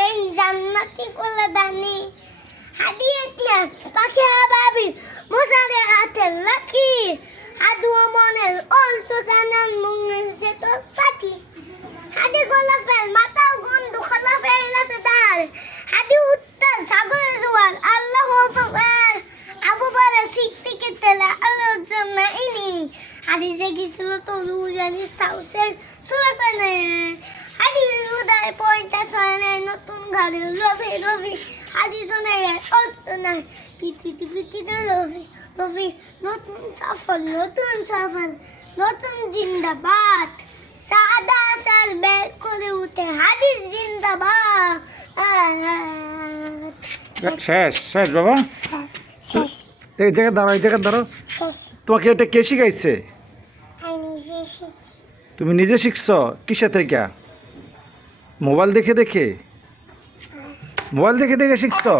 হোসেন জান্নাতি ফুলদানি হাদিয়ে ইতিহাস পাখি হাবাবি মুসারে হাতে লাকি হাদু মনের অলতো জানান মুঙ্গের সে তো পাখি হাদি গোলাপের মাথাও গন্ধ খোলাফের নাসে দার হাদি উত্তর সাগরের জোয়ার আল্লাহ আকবার আবু বকর সিদ্দিক তেলা আল্লাহর জন্য ইনি হাদিসে গিয়েছিল তরু জানি সাউসের সুরাকানে হাদিস উদয় পয়টা সয়নে নতুন ঘরে লোভে লোভে হাদিসনে অত না পিতি লোভে লোভে নতুন সফল নতুন জিন্দাবাদ সাদা সাল বের করে উঠে হাদিস জিন্দাবাদ শেষ শেষ বাবা শেষ এই জায়গায় দাঁড়াও শেষ তোমাকে এটা কে শিখাইছে? আমি নিজে শিখি তুমি নিজে শিখছো কিসে থেকে? মোবাইল দেখে দেখে শিখছো?